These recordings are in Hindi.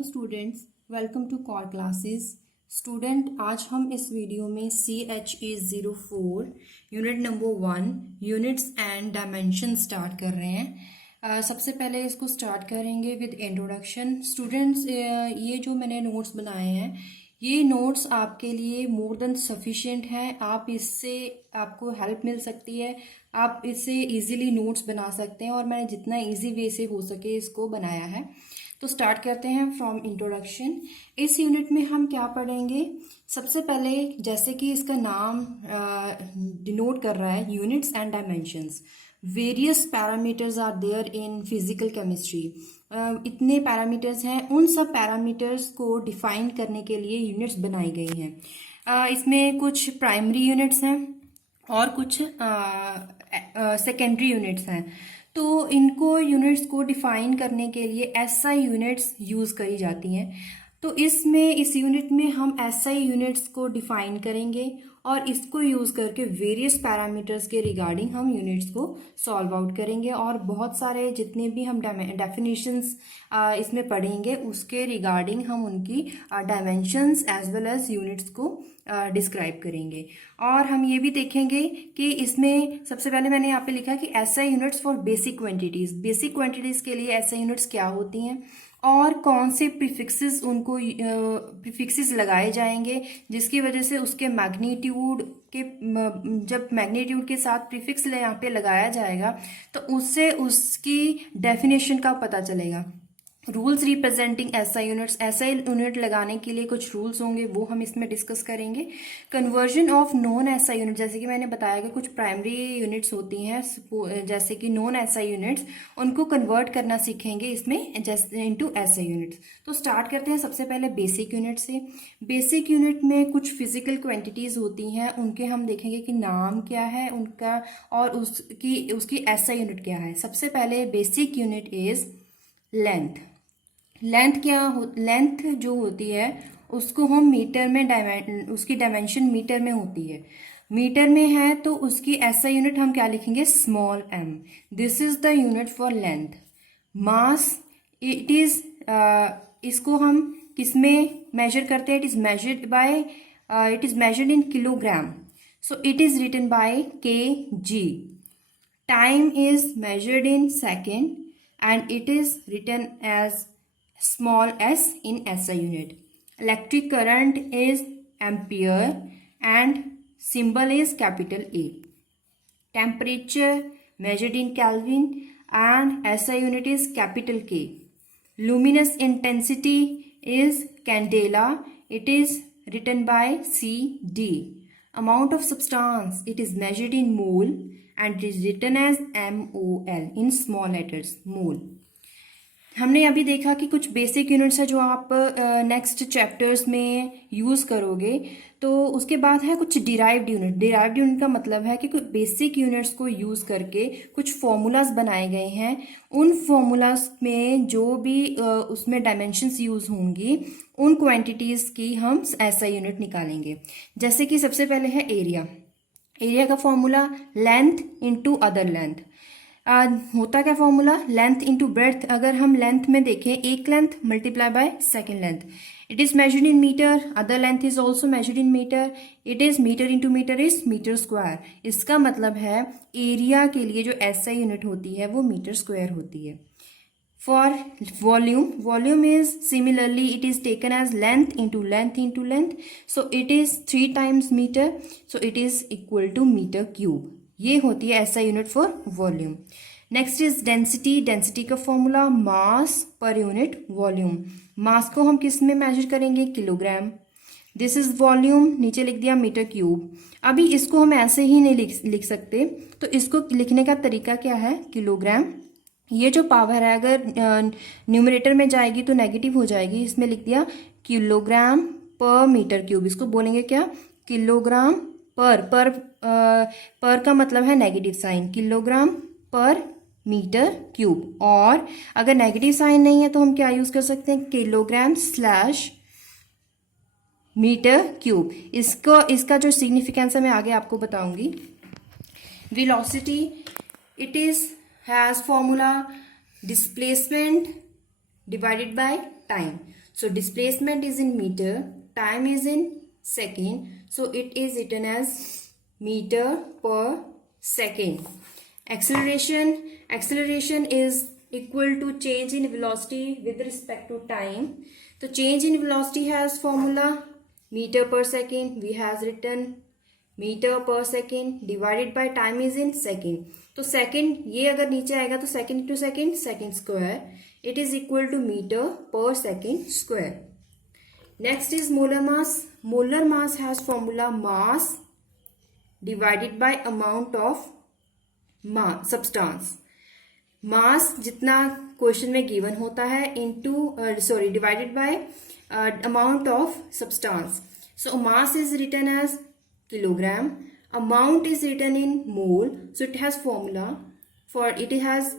Hello students, welcome to core classes. Student, आज हम इस वीडियो में CHE04 unit number 1 units and dimension start कर रहे हैं। सबसे पहले इसको स्टार्ट करेंगे विद इंट्रोडक्शन। स्टूडेंट्स, ये जो मैंने नोट्स बनाए हैं, ये नोट्स आपके लिए मोर देन सफिशिएंट है। आप इससे आपको हेल्प मिल सकती है, आप इससे इजीली नोट्स बना सकते हैं और मैंने जितना इजी वे से हो सके इसको बनाया है। तो स्टार्ट करते हैं फ्रॉम इंट्रोडक्शन। इस यूनिट में हम क्या पढ़ेंगे? सबसे पहले, जैसे कि इसका नाम डिनोट कर रहा है, units and dimensions. Various parameters are there in physical chemistry. इतने पैरामीटर्स हैं, उन सब पैरामीटर्स को डिफाइन करने के लिए यूनिट्स बनाई गई हैं। इसमें कुछ प्राइमरी यूनिट्स हैं और कुछ सेकेंडरी यूनिट्स हैं। तो इनको यूनिट्स को डिफाइन करने के लिए SI यूनिट्स यूज़ करी जाती हैं। तो इस यूनिट में हम SI यूनिट्स को डिफाइन करेंगे और इसको यूज़ करके वेरियस पैरामीटर्स के रिगार्डिंग हम यूनिट्स को सॉल्व आउट करेंगे और बहुत सारे जितने भी हम डेफिनेशंस इसमें पढ़ेंगे उसके रिगार्डिंग हम उनकी dimensions as well as units को डिस्क्राइब करेंगे। और हम ये भी देखेंगे कि इसमें सबसे पहले मैंने यहाँ पे लिखा कि SI units for basic quantities. Basic quantities के लिए SI यूनिट्स क्या होती हैं और कौन से प्रीफिक्सेस उनको प्रीफिक्सेस लगाए जाएंगे जिसकी वजह से उसके मैग्नीट्यूड के जब मैग्नीट्यूड के साथ प्रीफिक्स यहाँ पे लगाया जाएगा तो उससे उसकी डेफिनेशन का पता चलेगा। Rules representing SI units. SI unit लगाने के लिए कुछ रूल्स होंगे, वो हम इसमें डिस्कस करेंगे। Conversion of non SI unit, जैसे कि मैंने बताया कि कुछ प्राइमरी यूनिट्स होती हैं जैसे कि नॉन SI यूनिट्स, उनको कन्वर्ट करना सीखेंगे इसमें जैसे इनटू SI यूनिट्स। तो स्टार्ट करते हैं सबसे पहले बेसिक यूनिट से। बेसिक यूनिट में कुछ फिजिकल क्वांटिटीज़ होती हैं, उनके हम देखेंगे कि नाम क्या है उनका और उसकी SI यूनिट क्या है। सबसे पहले basic unit is length. Length जो होती है उसको हम मीटर में उसकी डायमेंशन मीटर में होती है। मीटर में है तो उसकी SI यूनिट हम क्या लिखेंगे? Small m। This is the unit for length. Mass, it is इसको हम किसमें मेजर करते हैं? It is measured in kilogram, so it is written by kg। Time is measured in second and it is written as small s in SI unit. Electric current is ampere and symbol is capital A. Temperature measured in Kelvin and SI unit is capital K. Luminous intensity is candela. It is written by CD. Amount of substance, it is measured in mole and it is written as MOL in small letters, mole. हमने अभी देखा कि कुछ बेसिक यूनिट्स है जो आप नेक्स्ट चैप्टर्स में यूज़ करोगे। तो उसके बाद है कुछ डिराइव्ड यूनिट। डिराइव्ड यूनिट का मतलब है कि कुछ बेसिक यूनिट्स को यूज़ करके कुछ फॉर्मूलाज बनाए गए हैं। उन फॉर्मूलाज में जो भी उसमें डायमेंशंस यूज़ होंगी उन क्वांटिटीज़ की हम SI यूनिट निकालेंगे। जैसे कि सबसे पहले है एरिया। एरिया का formula length into other length. होता क्या फॉर्मूला? Length into breadth. अगर हम लेंथ में देखें, एक length multiply by second length. It is measured in metre, other length is also measured in metre. It is metre into metre is metre square. इसका मतलब है एरिया के लिए जो SI यूनिट होती है वो मीटर स्क्वायर होती है। For volume is similarly it is taken as length into length into length, so it is 3 times meter, so it is equal to meter cube. ये होती है SI unit for volume. Next is density. Density का फॉर्मूला मास पर यूनिट वॉल्यूम। मास को हम किस में मेजर करेंगे? किलोग्राम। दिस इज वॉल्यूम, न्नीचे लिख दिया मीटर क्यूब। अभी इसको हम ऐसे ही नहीं लिख सकते, तो इसको लिखने का तरीका क्या है? किलोग्राम। ये जो पावर है अगर न्यूमरेटर में जाएगी तो नेगेटिव हो जाएगी, इसमें लिख दिया किलोग्राम पर मीटर क्यूब। इसको बोलेंगे क्या? किलोग्राम पर का मतलब है negative sign, kilogram per metre cube. और अगर नेगेटिव साइन नहीं है तो हम क्या यूज कर सकते हैं? Kilogram slash metre cube. इसका जो सिग्निफिकेंस है मैं आगे आपको बताऊंगी। Velocity, it is has formula displacement divided by time. So displacement is in meter, time is in second, so it is written as meter per second. Acceleration is equal to change in velocity with respect to time. So change in velocity has formula meter per second. We have written meter per second divided by time is in second. तो सेकंड ये अगर नीचे आएगा तो second to second second square, it is equal to metre पर second square. Next is molar mass. Molar mass has formula mass divided by amount of substance. Mass जितना क्वेश्चन में गिवन होता है into divided by amount of substance. So mass is written as kilogram, amount is written in mole, so it has formula for it has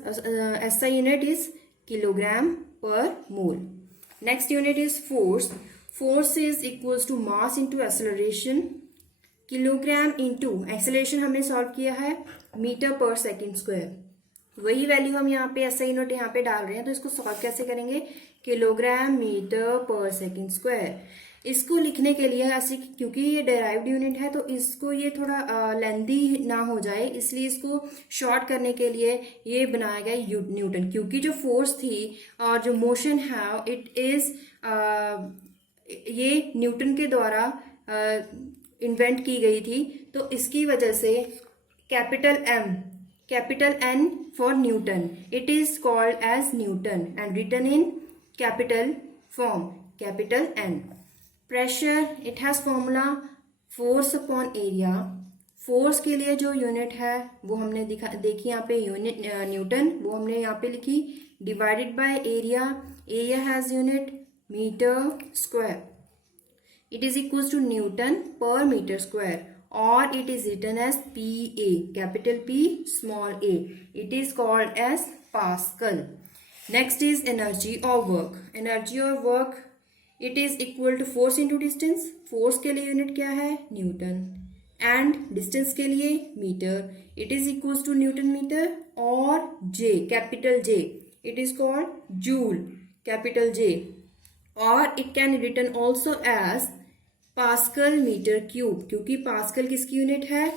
SI unit is kilogram per mole. Next unit is force. Force is equals to mass into acceleration, kilogram into acceleration हमने सॉल्व किया है मीटर पर सेकेंड स्क्वायर. वही वैल्यू हम यहाँ पे SI यूनिट यहाँ पे डाल रहे हैं, तो इसको सॉल्व कैसे करेंगे, किलोग्राम मीटर पर सेकेंड स्क्वायर. इसको लिखने के लिए ऐसे क्योंकि ये डेराइव्ड यूनिट है तो इसको ये थोड़ा लेंदी ना हो जाए, इसलिए इसको शॉर्ट करने के लिए ये बनाया गया न्यूटन. क्योंकि जो फोर्स थी और जो मोशन है इट इज ये न्यूटन के द्वारा इन्वेंट की गई थी, तो इसकी वजह से capital N for newton, it is called as newton and written in capital form capital N. Pressure it has formula force upon area. Force के लिए जो यूनिट है वो हमने देखी यहाँ पे यूनिट न्यूटन, वो हमने यहाँ पे लिखी divided by area. Area has unit metre square, it is equals to newton per metre square, और it is written as PA capital P small a. It is called as pascal. Next is energy और वर्क. एनर्जी और work it is equal to force into distance. Force के लिए यूनिट क्या है, न्यूटन, एंड डिस्टेंस के लिए metre, it is equal to newton metre, और J capital J it is called joule capital J, और it can written also as pascal metre cube, क्योंकि पास्कल किसकी यूनिट है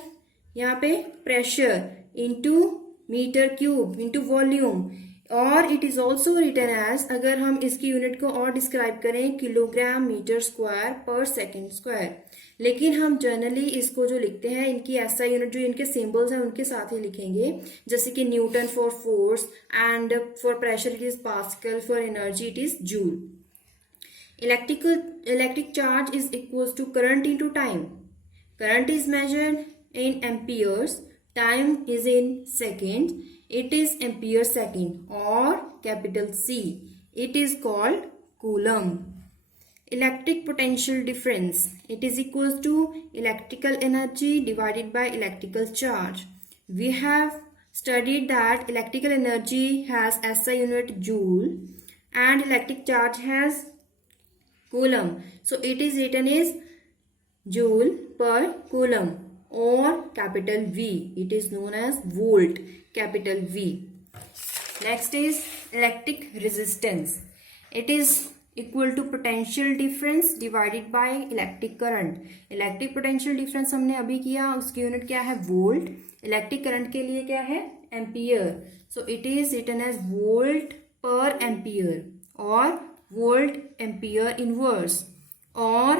यहाँ पे, pressure into metre cube into volume. और it is also written as, अगर हम इसकी यूनिट को और डिस्क्राइब करें, किलोग्राम मीटर स्क्वायर पर सेकेंड स्क्वायर. लेकिन हम जनरली इसको जो लिखते हैं इनकी SI यूनिट जो इनके सिंबल्स हैं उनके साथ ही लिखेंगे, जैसे कि Newton for force and for pressure it is pascal, for energy it is joule. Electric charge is equals to current into time. Current is measured in amperes, time is in seconds, it is ampere second, or capital C, it is called coulomb. Electric potential difference, it is equals to electrical energy divided by electrical charge. We have studied that electrical energy has SI unit joule and electric charge has coulomb. So it is written as joule per coulomb, or capital V. It is known as volt, capital V. Next is electric resistance. It is equal to potential difference divided by electric current. Electric potential difference हमने अभी किया, उसकी यूनिट क्या है, वोल्ट. इलेक्ट्रिक करंट के लिए क्या है, ampere. So it is written as volt per ampere, और वोल्ट एम्पियर इनवर्स, और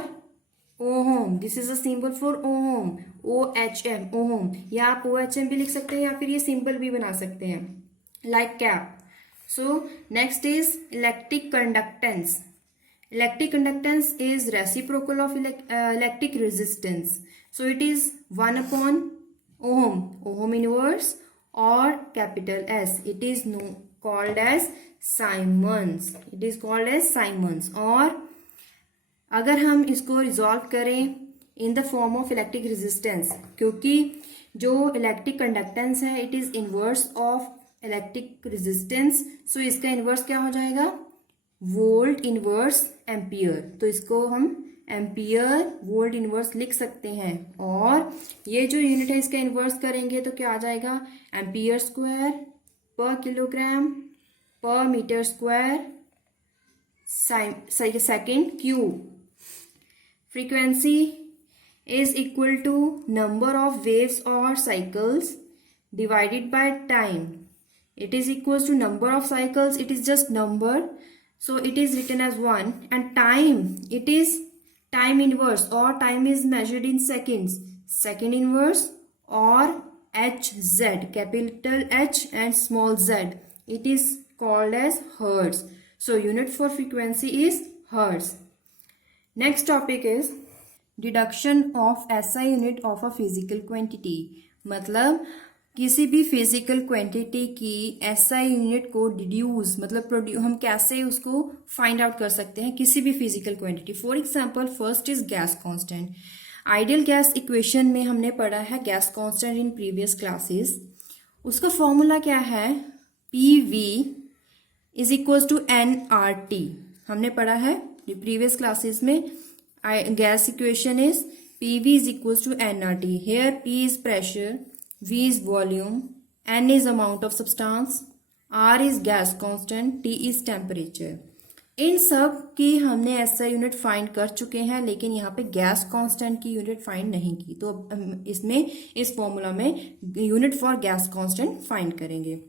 ohm. This is a symbol for ohm, OHM, ohm. या आप OHM भी लिख सकते हैं या फिर ये सिंबल भी बना सकते हैं, like cap. So next is electric conductance. Electric conductance is reciprocal of electric resistance. So it is 1 upon ohm, ohm inverse, और capital S. It is called as Siemens. It is called as Siemens. और अगर हम इसको रिजॉल्व करें in the form of electric resistance, क्योंकि जो इलेक्ट्रिक कंडक्टेंस है it is inverse of electric resistance, so इसका इनवर्स क्या हो जाएगा, वोल्ट इनवर्स एम्पियर. तो इसको हम एम्पियर वोल्ट इनवर्स लिख सकते हैं, और ये जो यूनिट है इसका इनवर्स करेंगे तो क्या आ जाएगा, ampere square per kilogram per metre square second cube. Frequency is equal to number of waves or cycles divided by time. It is equals to number of cycles. It is just number, so it is written as 1. And time, it is time inverse, or time is measured in seconds. Second inverse, or Hz, capital H and small z. It is called as hertz. So unit for frequency is hertz. Next topic is deduction of SI unit of a physical quantity. मतलब किसी भी फिजिकल क्वांटिटी की एसआई यूनिट को डिड्यूस, मतलब हम कैसे उसको फाइंड आउट कर सकते हैं किसी भी physical quantity. For example, first is gas constant. Ideal gas equation में हमने पढ़ा है gas constant in previous classes. उसका फॉर्मूला क्या है? PV is equal to nRT. हमने पढ़ा है प्रीवियस क्लासेस में. Gas equation is PV is equals to nRT. Here P is pressure, V is volume, N is amount of substance, R is gas constant, T is temperature. इन सब की हमने SI यूनिट फाइंड कर चुके हैं, लेकिन यहाँ पे गैस कांस्टेंट की यूनिट फाइंड नहीं की. तो इसमें इस फॉर्मूला में unit for gas constant find करेंगे.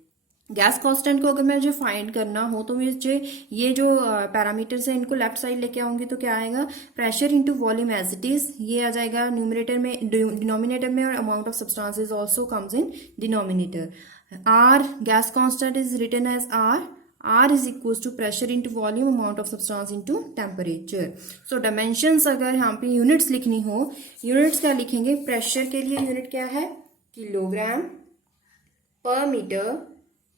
गैस कांस्टेंट को अगर मुझे फाइंड करना हो तो मुझे ये जो पैरामीटर्स है इनको लेफ्ट साइड लेके आऊंगी तो क्या आएगा? Pressure into volume as it is, ये आ जाएगा न्यूमरेटर में, डिनोमिनेटर में, और amount of substance is also comes in denominator. R gas constant is written as R is equal to pressure into volume, amount of substance into temperature. So dimensions अगर यहाँ पे यूनिट्स लिखनी हो, यूनिट्स क्या लिखेंगे? प्रेशर के लिए यूनिट क्या है? किलोग्राम पर मीटर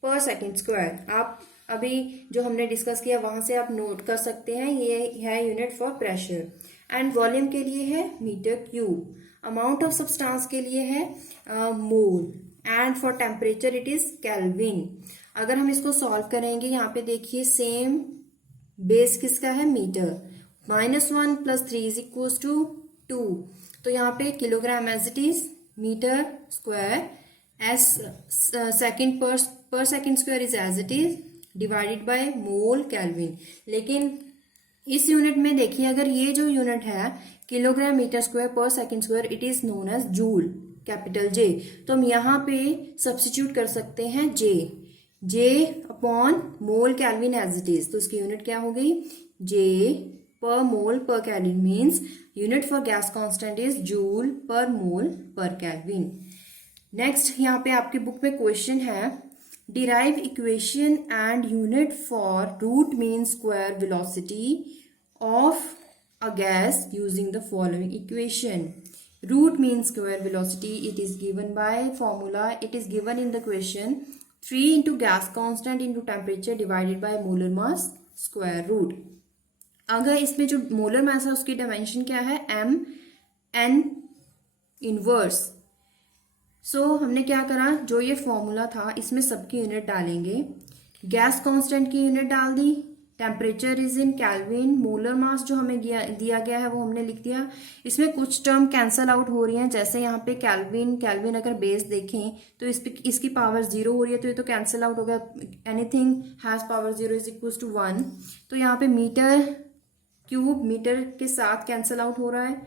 पर सेकेंड स्क्वायर. आप अभी जो हमने डिस्कस किया वहां से आप नोट कर सकते हैं, ये है unit for pressure. And volume के लिए है metre cube. Amount of substance के लिए है mole. And for temperature it is kelvin. अगर हम इसको सॉल्व करेंगे, यहाँ पे देखिए सेम बेस किसका है? मीटर. -1 + 3 is equal to 2. तो यहाँ पे kilogram as it is, metre square s second per second square is as it is, divided by mole kelvin. लेकिन इस यूनिट में देखिए, अगर ये जो यूनिट है किलोग्राम मीटर स्क्वायर पर second square, it is known as joule, capital J. तो हम यहाँ पे सब्स्टिट्यूट कर सकते हैं J upon mole kelvin as it is. तो इसकी यूनिट क्या हो गई? जे per mole per kelvin. Means unit for gas constant is joule per mole per kelvin. Next यहाँ पे आपकी बुक में क्वेश्चन है, derive equation and unit for root mean square velocity of a gas using the following equation. Root mean square velocity, it is given by formula, it is given in the question 3 into gas constant into temperature divided by molar mass square root. अगर इसमें जो मोलर मास है उसकी डायमेंशन क्या है? mn inverse. सो हमने क्या करा, जो ये फॉर्मूला था इसमें सबकी यूनिट डालेंगे. गैस कांस्टेंट की यूनिट डाल दी, temperature is in kelvin, molar mass जो हमें दिया गया है वो हमने लिख दिया. इसमें कुछ टर्म कैंसल आउट हो रही हैं, जैसे यहाँ पे केल्विन अगर बेस देखें तो इसकी पावर 0 हो रही है, तो ये तो कैंसल आउट हो गया. Anything has power 0 is equal to 1. तो यहाँ पे मीटर क्यूब मीटर के साथ कैंसल आउट हो रहा है,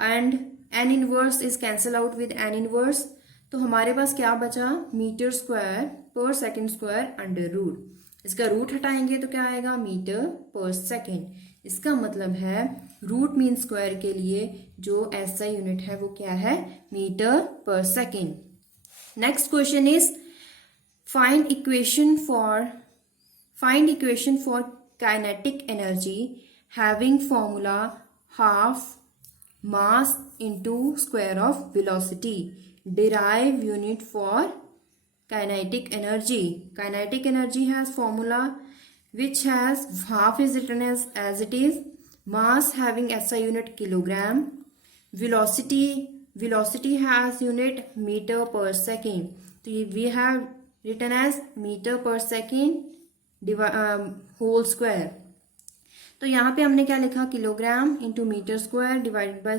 and N inverse is cancel out with N inverse. तो हमारे पास क्या बचा? मीटर स्क्वायर पर सेकेंड स्क्वायर अंडर रूट. इसका रूट हटाएंगे तो क्या आएगा? मीटर पर सेकेंड. इसका मतलब है रूट मीन स्क्वायर के लिए जो एसआई यूनिट है वो क्या है? मीटर पर second. Next question is find equation for kinetic energy having formula half mass into square of velocity. Derive unit for kinetic energy. Kinetic energy has formula which has half is written as it is, mass having SI unit kilogram, velocity has unit meter per second. So we have written as meter per second whole square. तो यहाँ पे हमने क्या लिखा? Kilogram into metre square divided by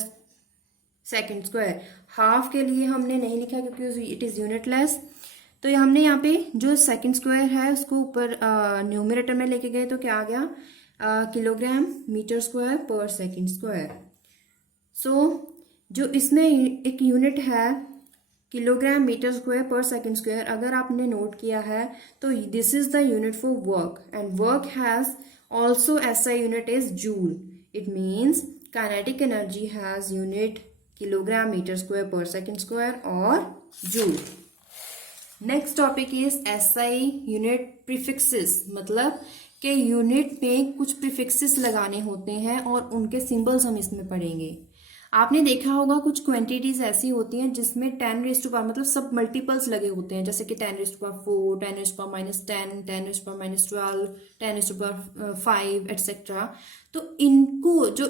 second square. Half के लिए हमने नहीं लिखा क्योंकि इट इज यूनिटलेस. तो हमने यहाँ पे जो सेकेंड स्क्वायर है उसको ऊपर न्यूमरेटर में लेके गए तो क्या आ गया? Kilogram metre square per second square. So जो इसमें एक यूनिट है kilogram metre square per second square, अगर आपने नोट किया है तो this is the unit for work, and work has also SI unit is joule. It means kinetic energy has unit kilogram metre square per second square और joule. Next topic is SI unit prefixes, मतलब कि यूनिट में कुछ प्रीफिक्सेस लगाने होते हैं और उनके सिंबल्स हम इसमें पढ़ेंगे. आपने देखा होगा कुछ क्वांटिटीज ऐसी होती हैं जिसमें 10 रेज़ टू पावर मतलब सब मल्टीपल्स लगे होते हैं, जैसे कि 10 raise to power 4, 10 raise to power -10, 10 raise to power -12, 10 raise to power 5 etcetera. तो इनको जो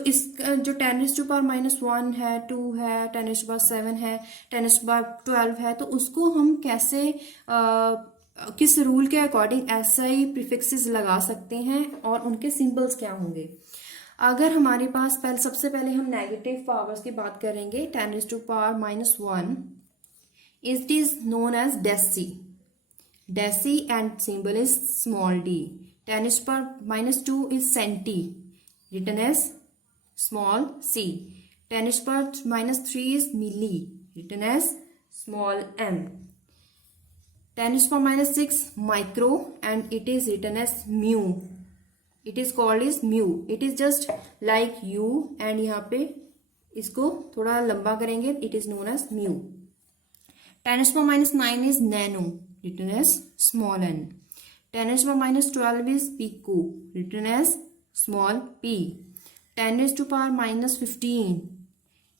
10 रेज़ टू पावर -1 है, 2 है, 10 रेज़ टू पावर 7 है, 10 रेज़ टू पावर 12 है, तो उसको हम कैसे किस रूल के अकॉर्डिंग SI प्रीफिक्सेस लगा सकते हैं और उनके सिंबल्स क्या होंगे. अगर हमारे पास सबसे पहले हम नेगेटिव पावर्स की बात करेंगे. 10 raise to power -1 it is known as deci. Deci and symbol is small d. 10 raise to power -2 is centi, written as small c. 10 raise to power -3 is milli, written as small m. 10 raise to power -6 micro and it is written as mu. It is called is mu. It is just like u and यहाँ पे इसको थोड़ा लंबा करेंगे, it is known as mu. 10 raise to power -9 is nano, written as small n. 10 raise to power -12 is pico, written as small p. 10 raise to power -15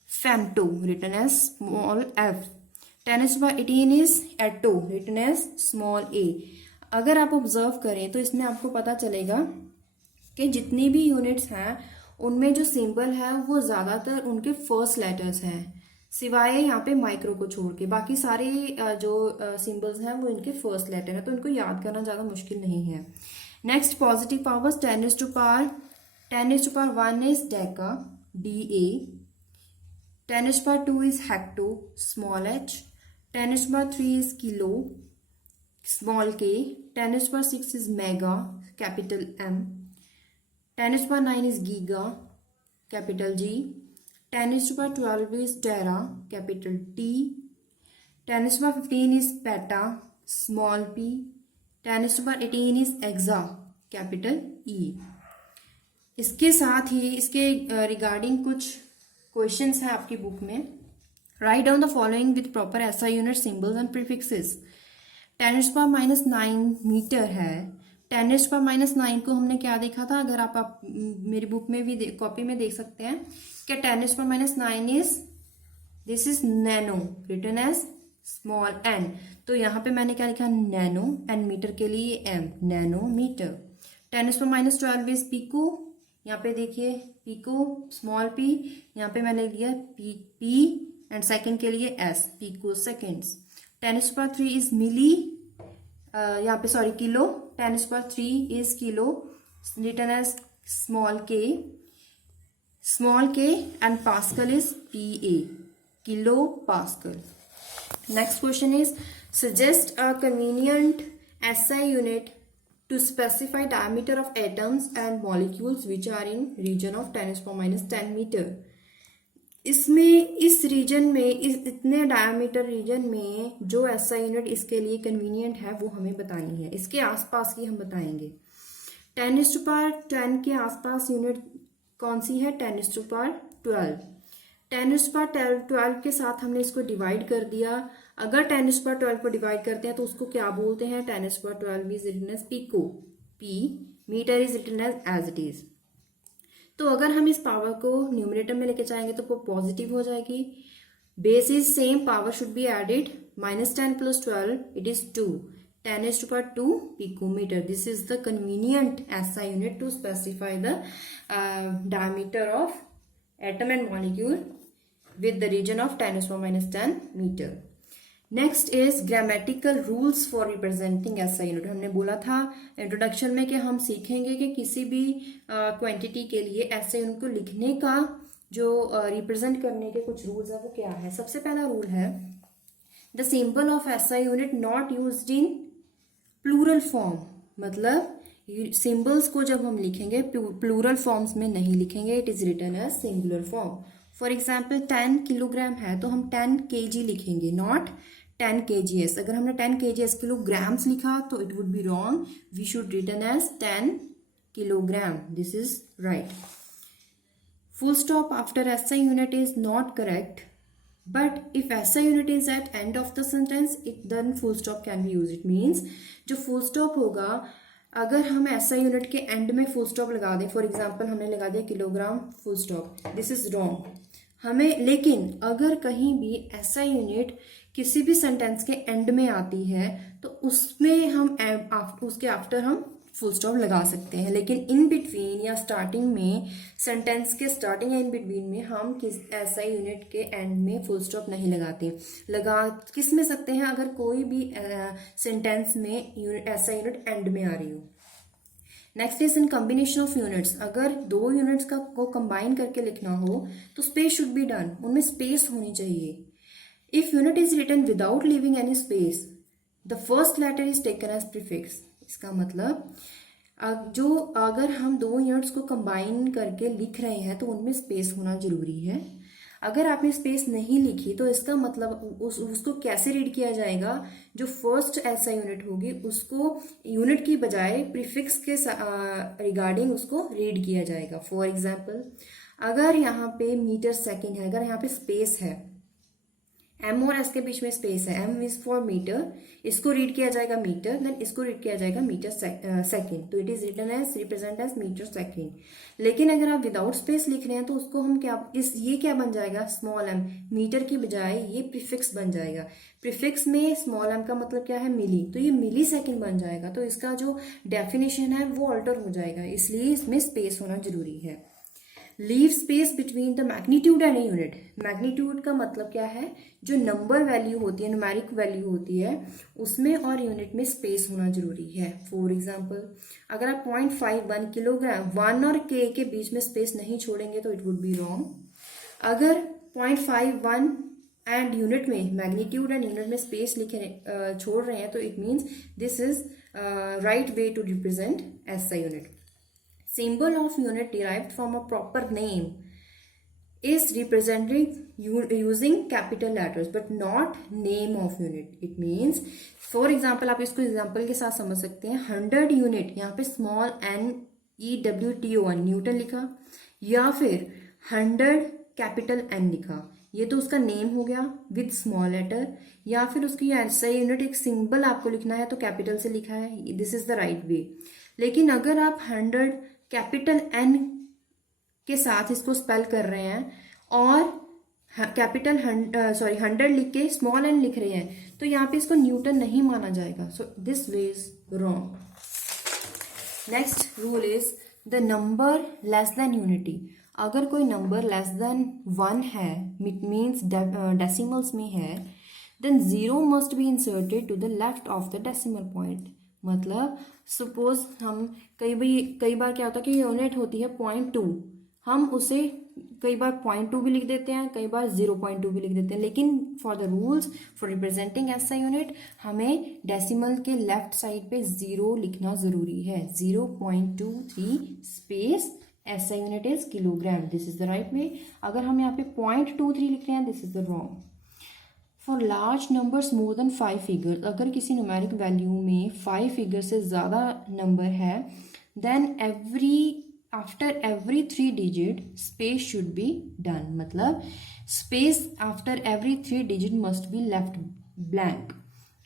femto, written as small f. 10 raise to power 18 is atto, written as small a. अगर आप ऑब्जर्व करें तो इसमें आपको पता चलेगा कि जितनी भी यूनिट्स हैं उनमें जो सिंबल है वो ज़्यादातर उनके फर्स्ट लेटर्स हैं, सिवाय यहाँ पे माइक्रो को छोड़ के. बाकी सारे जो सिंबल्स हैं वो इनके फर्स्ट लेटर हैं, तो इनको याद करना ज़्यादा मुश्किल नहीं है. Next positive powers. 10 raise to power 1 is deca, DA. 10 raise to power 2 is hecto, small h. 10 raise to power 3 is kilo, small k. 10 raise to power 6 is mega, capital M. 10 raise to power 9 is giga, capital G. 10 raise to power 12 is tera, capital T. 10 raise to power 15 is peta, small p. 10 raise to power 18 is exa, capital E. इसके साथ ही इसके रिगार्डिंग कुछ क्वेश्चंस हैं आपकी बुक में. Write down the following with proper SI unit symbols and prefixes. 10 raise to power -9 metre है. 10 रेज़ टू पावर -9 को हमने क्या देखा था, अगर आप मेरी बुक में भी कॉपी में देख सकते हैं कि 10 raise to power -9 is this is nano, written as small n. तो यहाँ पे मैंने क्या लिखा, नैनो, एंड मीटर के लिए m, nano metre. 10 raise to power -12 is pico. यहाँ पे देखिए पिको, स्मॉल p. यहाँ पे मैंने लिया p एंड सेकेंड के लिए s, pico seconds. 10 raise to power 3 is milli, यहाँ पे sorry kilo. 10 raise to power 3 is kilo, written as small k. Small k and pascal is PA, kilo pascal. Next question is suggest a convenient SI unit to specify diameter of atoms and molecules which are in region of 10 to the power -10 meter. इसमें इस रीजन में इस इतने डायमीटर रीजन में जो SI यूनिट इसके लिए कन्वीनियंट है वो हमें बतानी है. इसके आसपास की हम बताएंगे. 10 to the power 10 के आसपास यूनिट कौन सी है, 10 to the power 12. 10 to the power 12 के साथ हमने इसको डिवाइड कर दिया. अगर 10 to the power 12 को डिवाइड करते हैं तो उसको क्या बोलते हैं, 10 to the power 12 is written as pico, P. Metre is written as it is. तो अगर हम इस पावर को न्यूमरेटर में लेके जाएंगे तो वो पॉजिटिव हो जाएगी. Base is same, power should be added. -10 + 12 it is 2. 10 to the power 2 picometer. This is the convenient SI unit to specify the diameter of atom and molecule with the region of 10 to the power -10 meter. Next is grammatical rules for representing SI unit. हमने बोला था इंट्रोडक्शन में कि हम सीखेंगे कि किसी भी क्वांटिटी के लिए SI यूनिट को लिखने का जो रिप्रेजेंट करने के कुछ रूल्स है वो क्या है. सबसे पहला रूल है the symbol of SI unit not used in plural form. मतलब सिंबल्स को जब हम लिखेंगे प्लूरल फॉर्म्स में नहीं लिखेंगे, it is written as singular form. For example 10 kilogram है तो हम 10 kg लिखेंगे, नॉट 10 kgs. अगर हमने 10 kgs किलोग्राम्स लिखा तो it would be wrong. We should written as 10 kilogram. This is right. Full stop after SI unit is not correct. But if SI unit is at end of the sentence, then full stop can be used. It means जो full stop होगा, अगर हम SI unit के end में full stop लगा दें, for example हमने लगा दिया kilogram full stop, this is wrong. हमें लेकिन अगर कहीं भी SI unit किसी भी सेंटेंस के एंड में आती है तो उसमें हम उसके आफ्टर हम फुल स्टॉप लगा सकते हैं. लेकिन इन बिटवीन या स्टार्टिंग में, सेंटेंस के स्टार्टिंग या इन बिटवीन में हम SI यूनिट के एंड में फुल स्टॉप नहीं लगाते. लगा किस में सकते हैं, अगर कोई भी सेंटेंस में SI यूनिट एंड में आ रही हो. Next is in combination of units. अगर दो यूनिट्स को कंबाइन करके लिखना हो तो स्पेस शुड बी डन, उनमें स्पेस होनी चाहिए. If unit is written without living any space, the first letter is taken as prefix. इसका मतलब जो अगर हम दो यूनिट्स को कंबाइन करके लिख रहे हैं तो उनमें स्पेस होना जरूरी है. अगर आपने स्पेस नहीं लिखी तो इसका मतलब उसको कैसे रीड किया जाएगा, जो फर्स्ट ऐसा यूनिट होगी उसको यूनिट की बजाय प्रीफिक्स के रिगार्डिंग उसको रीड किया जाएगा. फॉर एग्जाम्पल अगर यहाँ पे मीटर सेकेंड है, अगर यहाँ पे स्पेस है, M और S के बीच में स्पेस है, M इज फॉर मीटर, इसको रीड किया जाएगा मीटर, देन इसको रीड किया जाएगा मीटर सेकेंड. तो it is written as represent as metre second. लेकिन अगर आप विदाउट स्पेस लिख रहे हैं तो उसको हम ये क्या बन जाएगा, स्मॉल m. मीटर की बजाय ये प्रीफिक्स बन जाएगा. प्रीफिक्स में स्मॉल m का मतलब क्या है, मिली, तो ये मिली सेकेंड बन जाएगा. तो इसका जो डेफिनेशन है वो ऑल्टर हो जाएगा, इसलिए इसमें स्पेस होना जरूरी है. Leave space between the magnitude and unit. Magnitude का मतलब क्या है, जो नंबर वैल्यू होती है, न्यूमेरिक वैल्यू होती है, उसमें और यूनिट में स्पेस होना जरूरी है. फॉर एग्जांपल अगर आप 0.51 किलोग्राम 1 और k के बीच में स्पेस नहीं छोड़ेंगे तो इट वुड बी रॉन्ग. अगर 0.51 एंड यूनिट में, मैग्नीट्यूड एंड यूनिट में स्पेस छोड़ रहे हैं तो it means this is right way to represent SI unit. Symbol of unit derived from a proper name is represented using capital letters but not name of unit. It means, for example, आप इसको एग्जाम्पल के साथ समझ सकते हैं. 100 यूनिट, यहाँ पे स्मॉल NEWTON न्यूटन लिखा, या फिर 100 कैपिटल N लिखा, ये तो उसका नेम हो गया विद स्मॉल लेटर. या फिर उसकी SI यूनिट एक सिंबल आपको लिखना है तो कैपिटल से लिखा है, दिस इज द राइट वे. लेकिन अगर आप 100 कैपिटल N के साथ इसको स्पेल कर रहे हैं और कैपिटल 100 लिख के स्मॉल n लिख रहे हैं तो यहाँ पे इसको न्यूटन नहीं माना जाएगा. So this way is wrong. Next rule is the number less than unity. अगर कोई नंबर लेस देन 1 है, इट मीन्स डेसिमल्स में है, then 0 must be inserted to the left of the decimal point. मतलब सपोज हम कई बार क्या होता है कि यूनिट होती है 0.2, हम उसे कई बार 0.2 भी लिख देते हैं, कई बार 0.2 भी लिख देते हैं. लेकिन for the rules for representing SI unit हमें डेसिमल के लेफ्ट साइड पे 0 लिखना जरूरी है. 0.23 space SI unit is kilogram. This is the right way. अगर हम यहाँ पे 0.23 लिख रहे हैं, this is the wrong. For large numbers more than 5 figure, अगर किसी न्यूमेरिक वैल्यू में 5 फिगर से ज़्यादा नंबर है, then after every 3 digit space should be done. मतलब space after every 3 digit must be left blank.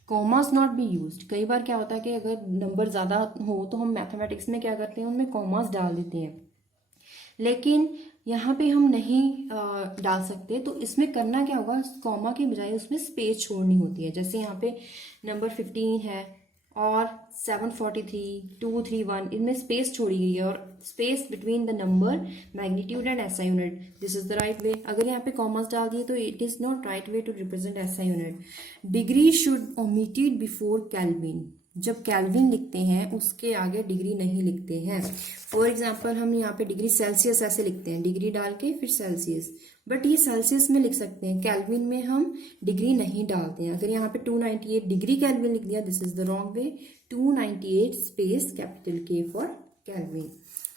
Commas not be used. कई बार क्या होता है कि अगर नंबर ज़्यादा हो तो हम मैथमेटिक्स में क्या करते हैं, उनमें कॉमास डाल देते हैं, लेकिन यहाँ पे हम नहीं डाल सकते. तो इसमें करना क्या होगा, कॉमा की बजाय उसमें स्पेस छोड़नी होती है. जैसे यहाँ पे नंबर 15 है और 743, 231, इनमें स्पेस छोड़ी गई है, और space between the number, magnitude and SI unit, this is the right way. अगर यहाँ पे कॉमास डाल दिए तो it is not right way to represent SI unit. Degree should omitted before kelvin. जब केल्विन लिखते हैं उसके आगे डिग्री नहीं लिखते हैं. फॉर एग्जाम्पल हम यहाँ पे डिग्री सेल्सियस ऐसे लिखते हैं, डिग्री डाल के फिर सेल्सियस, बट ये सेल्सियस में लिख सकते हैं, केल्विन में हम डिग्री नहीं डालते हैं। अगर यहाँ पे 298 डिग्री केल्विन लिख दिया, this is the wrong way. 298 space capital K for kelvin.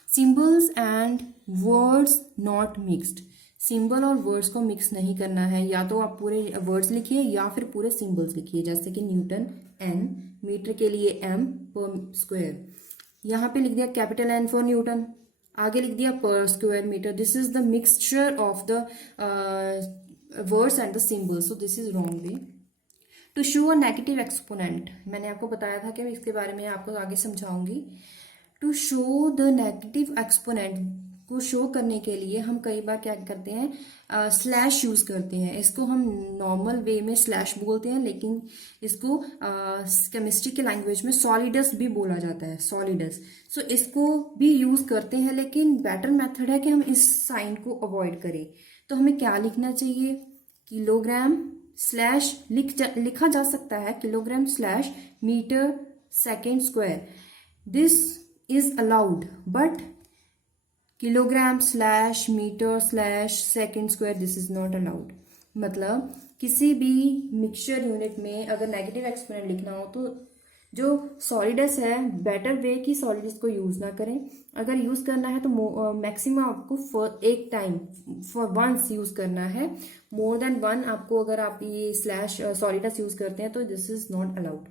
Symbols and words not mixed. Symbol और वर्ड्स को मिक्स नहीं करना है, या तो आप पूरे वर्ड्स लिखिए या फिर पूरे सिंबल्स लिखिए, जैसे कि न्यूटन N, मीटर के लिए M पर स्क्वायर। यहाँ पे लिख दिया कैपिटल N फॉर न्यूटन, आगे लिख दिया पर square metre. This is the mixture of the words and the symbols, so this is wrong way. To show a negative exponent, मैंने आपको बताया था कि मैं इसके बारे में आपको आगे समझाऊंगी। To show the negative exponent को शो करने के लिए हम कई बार क्या करते हैं, स्लैश यूज करते हैं। इसको हम नॉर्मल वे में स्लैश बोलते हैं, लेकिन इसको केमिस्ट्री के लैंग्वेज में सॉलिडस भी बोला जाता है, सॉलिडस। सो इसको भी यूज करते हैं, लेकिन बेटर मेथड है कि हम इस साइन को अवॉइड करें। तो हमें क्या लिखना चाहिए, किलोग्राम स्लैश लिखा जा सकता है kilogram slash metre second square, this is allowed, but kilogram slash metre slash second square this is not allowed. मतलब किसी भी मिक्सचर यूनिट में अगर नेगेटिव एक्सपोनेंट लिखना हो तो जो सॉलिडस है, बेटर वे कि सॉलिडस को यूज ना करें। अगर यूज करना है तो मैक्सिमम आपको एक टाइम फॉर वंस यूज करना है, मोर देन वन आपको अगर आप ये स्लैश सॉलिडस यूज करते हैं तो दिस इज नॉट अलाउड।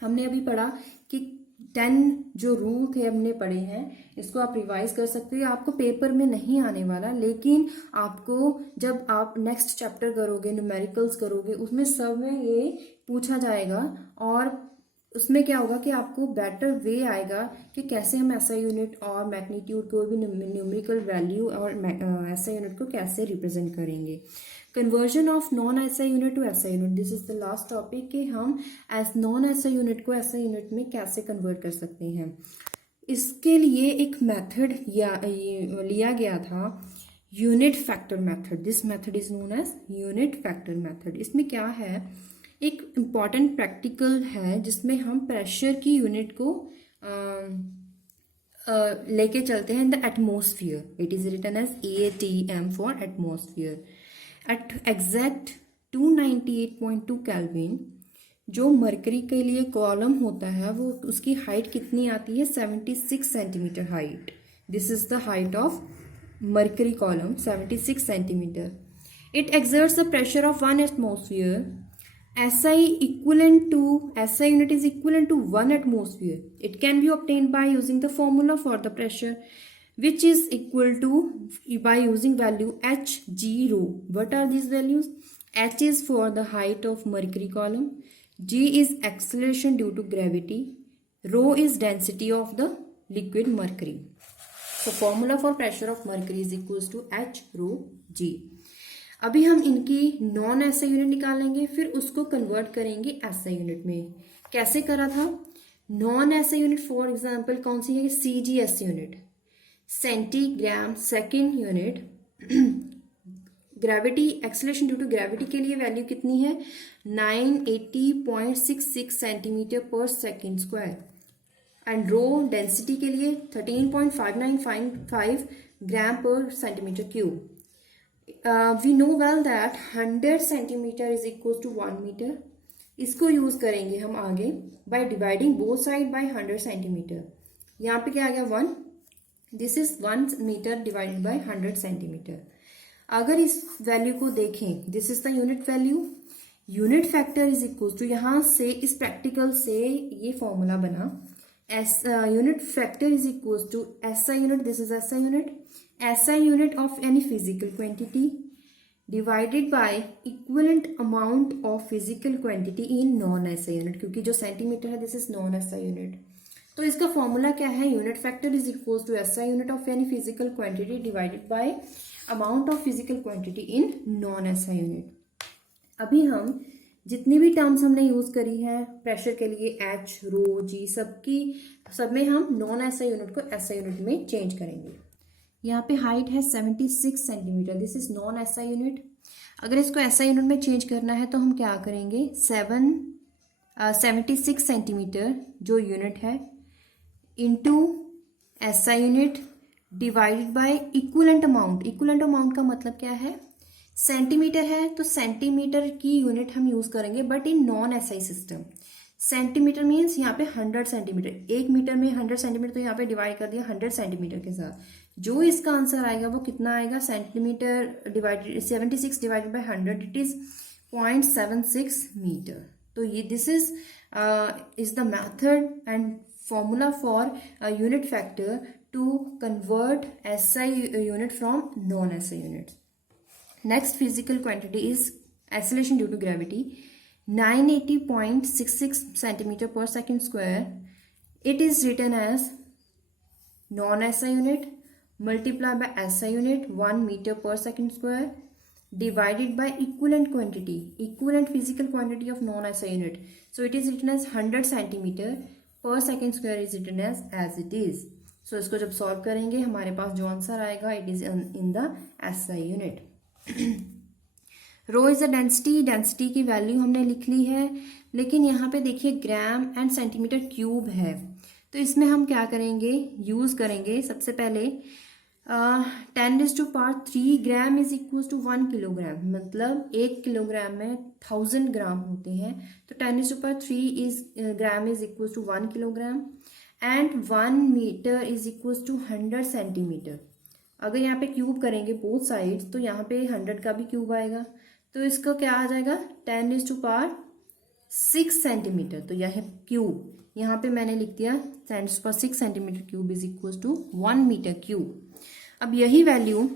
हमने अभी पढ़ा कि 10 जो रूल थे हमने पढ़े हैं, इसको आप रिवाइज कर सकते हैं। आपको पेपर में नहीं आने वाला, लेकिन आपको जब आप नेक्स्ट चैप्टर करोगे, न्यूमेरिकल्स करोगे, उसमें सब में ये पूछा जाएगा और उसमें क्या होगा कि आपको बेटर वे आएगा कि कैसे हम एसआई यूनिट और मैग्नीट्यूड को भी न्यूमेरिकल वैल्यू और एसआई यूनिट को कैसे रिप्रेजेंट करेंगे। Conversion of non SI unit to SI unit, this is the last topic कि हम एस नॉन एसआई यूनिट को एसआई यूनिट में कैसे कन्वर्ट कर सकते हैं। इसके लिए एक मेथड लिया गया था, unit factor method. This method is known as unit factor method. इसमें क्या है, एक इम्पॉर्टेंट प्रैक्टिकल है जिसमें हम प्रेशर की यूनिट को लेके चलते हैं in the atmosphere. It is written as ATM for atmosphere. At exact 298.2 kelvin जो मरकरी के लिए कॉलम होता है, वो उसकी हाइट कितनी आती है, 76 centimetre height. This is the height of mercury column, 76 centimetre. It exerts the pressure of 1 atmosphere. SI unit is equivalent to 1 atmosphere. It can be obtained by using the formula for the pressure, which is equal to by using value Hg rho. What are these values? H is for the height of mercury column, G is acceleration due to gravity, rho is density of the liquid mercury. So formula for pressure of mercury is equals to H rho G. अभी हम इनकी नॉन एसआई यूनिट निकालेंगे, फिर उसको कन्वर्ट करेंगे एसआई यूनिट में। कैसे करा था, non SI unit for example कौन सी है, CGS unit, centigram second unit. Gravity acceleration due to gravity के लिए वैल्यू कितनी है, 980.66 सेंटीमीटर पर second square. And rho density के लिए 13.5955 ग्राम पर centimetre cube. We know well that 100 centimetre is equals to 1 metre. इसको यूज करेंगे हम आगे by dividing both side by 100 centimetre. यहाँ पे क्या आ गया 1, this is 1 metre divided by 100 centimetre. अगर इस वैल्यू को देखें, this is the unit value, unit factor is equal to, यहाँ से इस प्रैक्टिकल से ये फॉर्मूला बना, unit factor is equal to SI unit, this is SI unit, SI unit of any physical quantity divided by equivalent amount of physical quantity in non-SI unit, क्योंकि जो सेंटीमीटर है this is non SI unit. तो इसका फॉर्मूला क्या है, unit factor is equal to SI unit of any physical quantity divided by amount of physical quantity in non SI unit. अभी हम जितनी भी टर्म्स हमने यूज करी है प्रेशर के लिए, H रो G, सब में हम नॉन SI यूनिट को SI यूनिट में चेंज करेंगे। यहाँ पे हाइट है 76 centimetre, this is non SI unit. अगर इसको SI यूनिट में चेंज करना है तो हम क्या करेंगे, 76 सेंटीमीटर जो यूनिट है into SI unit divided by equivalent amount. Equivalent amount का मतलब क्या है, सेंटीमीटर है तो सेंटीमीटर की यूनिट हम यूज करेंगे, but in non SI system. Centimetre means यहाँ पे 100 सेंटीमीटर, 1 मीटर में 100 सेंटीमीटर, तो यहाँ पे डिवाइड कर दिया 100 सेंटीमीटर के साथ। जो इसका आंसर आएगा वो कितना आएगा, centimetre divided 76 divided by 100, it is 0.76 metre. तो ये this is the method and formula for a unit factor to convert SI unit from non-SI units. Next physical quantity is acceleration due to gravity, 980.66 centimeter per second square. It is written as non-SI unit multiplied by SI unit 1 meter per second square divided by equivalent quantity, equivalent physical quantity of non-SI unit. So it is written as 100 centimeter per second square is written as it is. So इसको जब सॉल्व करेंगे हमारे पास जो आंसर आएगा it is in the SI unit. Rho is the density, density की वैल्यू हमने लिख ली है, लेकिन यहाँ पे देखिए ग्राम एंड सेंटीमीटर क्यूब है, तो इसमें हम क्या करेंगे, यूज करेंगे सबसे पहले 10⁻³ gram is equal to 1 kilogram, मतलब 1 किलोग्राम में 1000 ग्राम होते हैं, तो 10⁻³ gram is equal to 1 kilogram and 1 metre is equal to 100 centimetre. अगर यहाँ पे क्यूब करेंगे बोथ साइड्स तो यहाँ पे 100 का भी क्यूब आएगा, तो इसका क्या आ जाएगा 10⁻6 सेंटीमीटर। तो यह क्यूब यहाँ पे मैंने लिख दिया 10⁻6 centimetre cube is equal to 1 metre cube. अब यही वैल्यू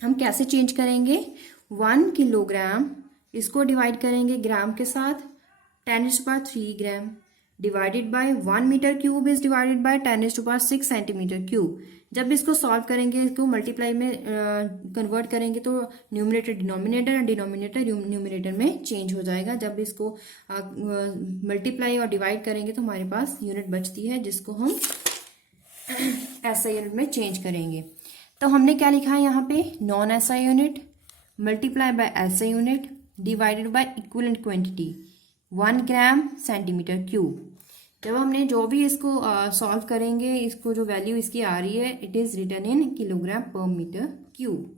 हम कैसे चेंज करेंगे, 1 किलोग्राम इसको डिवाइड करेंगे ग्राम के साथ, 10⁻³ gram divided by 1 metre cube is divided by 10⁻6 centimetre cube. जब इसको सॉल्व करेंगे, इसको मल्टीप्लाई में कन्वर्ट करेंगे तो न्यूमरेटर डिनोमिनेटर और डिनोमिनेटर न्यूमरेटर में चेंज हो जाएगा। जब इसको मल्टीप्लाई और डिवाइड करेंगे तो हमारे पास यूनिट बचती है जिसको हम एसआई यूनिट में चेंज करेंगे। तो हमने क्या लिखा है यहाँ पे, non SI unit multiply by SI unit divided by equivalent quantity 1 gram centimetre cube. जब हमने जो भी इसको सॉल्व करेंगे, इसको जो वैल्यू इसकी आ रही है it is written in kilogram per metre cube.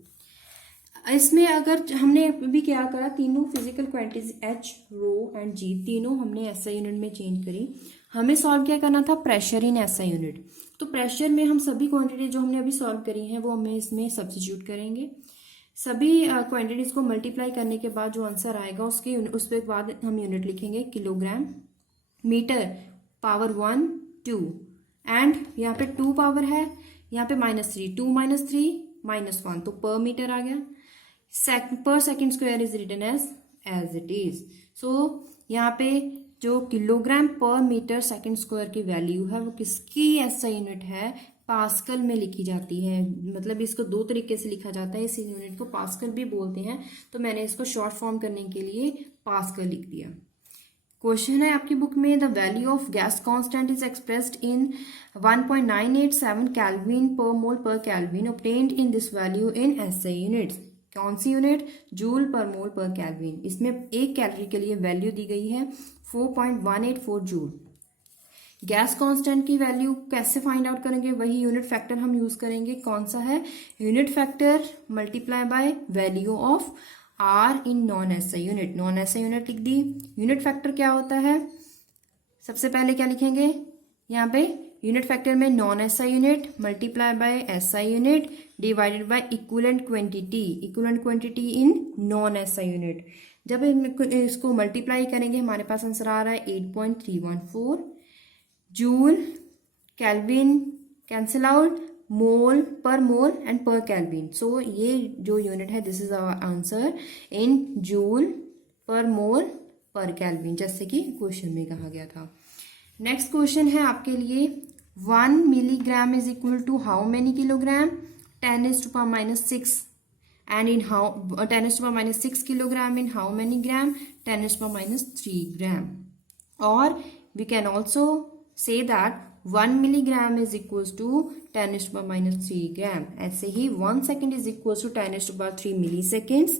इसमें अगर हमने भी क्या करा, तीनों physical quantities H, rho and g तीनों हमने एसआई यूनिट में चेंज करी। हमें सॉल्व क्या करना था, प्रेशर इन एसआई यूनिट। तो प्रेशर में हम सभी क्वांटिटी जो हमने अभी सॉल्व करी हैं वो हमें इसमें सब्स्टिट्यूट करेंगे। सभी क्वांटिटीज को मल्टीप्लाई करने के बाद जो आंसर आएगा उसके बाद हम यूनिट लिखेंगे किलोग्राम, मीटर पावर 1 2 एंड यहाँ पे 2 पावर है, यहाँ पे -3, 2 - 3 -1, तो पर मीटर आ गया। Per second square is written as it is. So यहाँ पे जो kilogram per metre second square की वैल्यू है वो किसकी एसआई यूनिट है, पास्कल में लिखी जाती है। मतलब इसको दो तरीके से लिखा जाता है, इस यूनिट को पास्कल भी बोलते हैं, तो मैंने इसको शॉर्ट फॉर्म करने के लिए पास्कल लिख दिया। क्वेश्चन है आपकी बुक में, the value of gas constant is expressed in 1.987 kelvin per mole per kelvin, obtained in this value in SI units. कौन सी unit, joule per mole per kelvin. इसमें 1 कैलोरी के लिए वैल्यू दी गई है 4.184 जूल। गैस कांस्टेंट की वैल्यू कैसे फाइंड आउट करेंगे, वही यूनिट फैक्टर हम यूज करेंगे। कौन सा है, unit factor multiply by value of R in non SI unit. Non SI unit लिख दी। यूनिट फैक्टर क्या होता है, सबसे पहले क्या लिखेंगे यहाँ पे, यूनिट फैक्टर में non SI unit multiply by SI unit divided by equivalent quantity in non SI unit. जब इसको मल्टीप्लाई करेंगे हमारे पास आंसर आ रहा है 8.314 जूल, केल्विन कैंसिल आउट, मोल पर मोल एंड पर केल्विन। सो ये जो यूनिट है this is our answer in joule per mole per kelvin, जैसे कि क्वेश्चन में कहा गया था। नेक्स्ट क्वेश्चन है आपके लिए, 1 milligram is equal to how many kilogram, 10⁻⁻6 and in how 10⁻⁻6 kilogram in how many gram, 10⁻⁻3 gram. Or we can also say that 1 milligram is equals to 10⁻⁻3 gram. ऐसे ही 1 second is equals to 10⁻3 milliseconds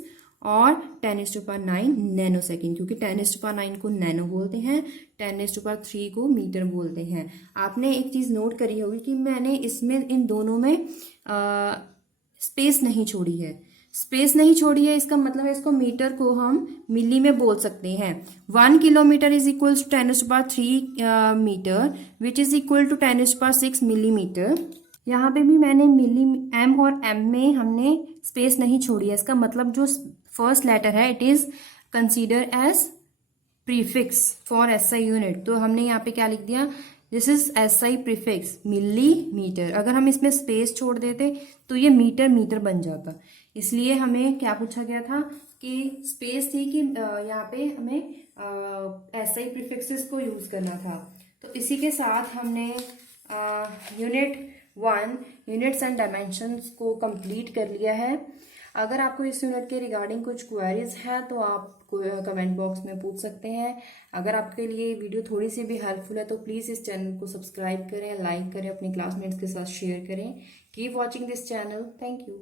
और 10⁹ नैनो सेकेंड, क्योंकि 10⁹ को नैनो बोलते हैं, 10⁻³ को मीटर बोलते हैं। आपने एक चीज़ नोट करी होगी कि मैंने इसमें इन दोनों में स्पेस नहीं छोड़ी है। स्पेस नहीं छोड़ी है इसका मतलब है इसको मीटर को हम मिली में बोल सकते हैं। 1 kilometre is equal to 10⁻³ metre which is equal to 10⁶ millimetre. यहाँ पे भी मैंने मिली एम और एम में हमने स्पेस नहीं छोड़ी है। इसका मतलब जो फर्स्ट लेटर है it is consider as prefix for SI unit. तो हमने यहाँ पे क्या लिख दिया, this is SI prefix millimetre. अगर हम इसमें स्पेस छोड़ देते तो ये मीटर बन जाता। इसलिए हमें क्या पूछा गया था कि स्पेस थी कि यहाँ पे हमें एसआई प्रीफिक्सेस को यूज करना था। तो इसी के साथ हमने यूनिट 1 यूनिट्स एंड डायमेंशंस को कंप्लीट कर लिया है। अगर आपको इस यूनिट के रिगार्डिंग कुछ क्वेरीज है तो आप कमेंट बॉक्स में पूछ सकते हैं। अगर आपके लिए वीडियो थोड़ी सी भी हेल्पफुल है तो प्लीज़ इस चैनल को सब्सक्राइब करें, लाइक करें, अपने क्लासमेट्स के साथ शेयर करें। Keep watching this channel. Thank you.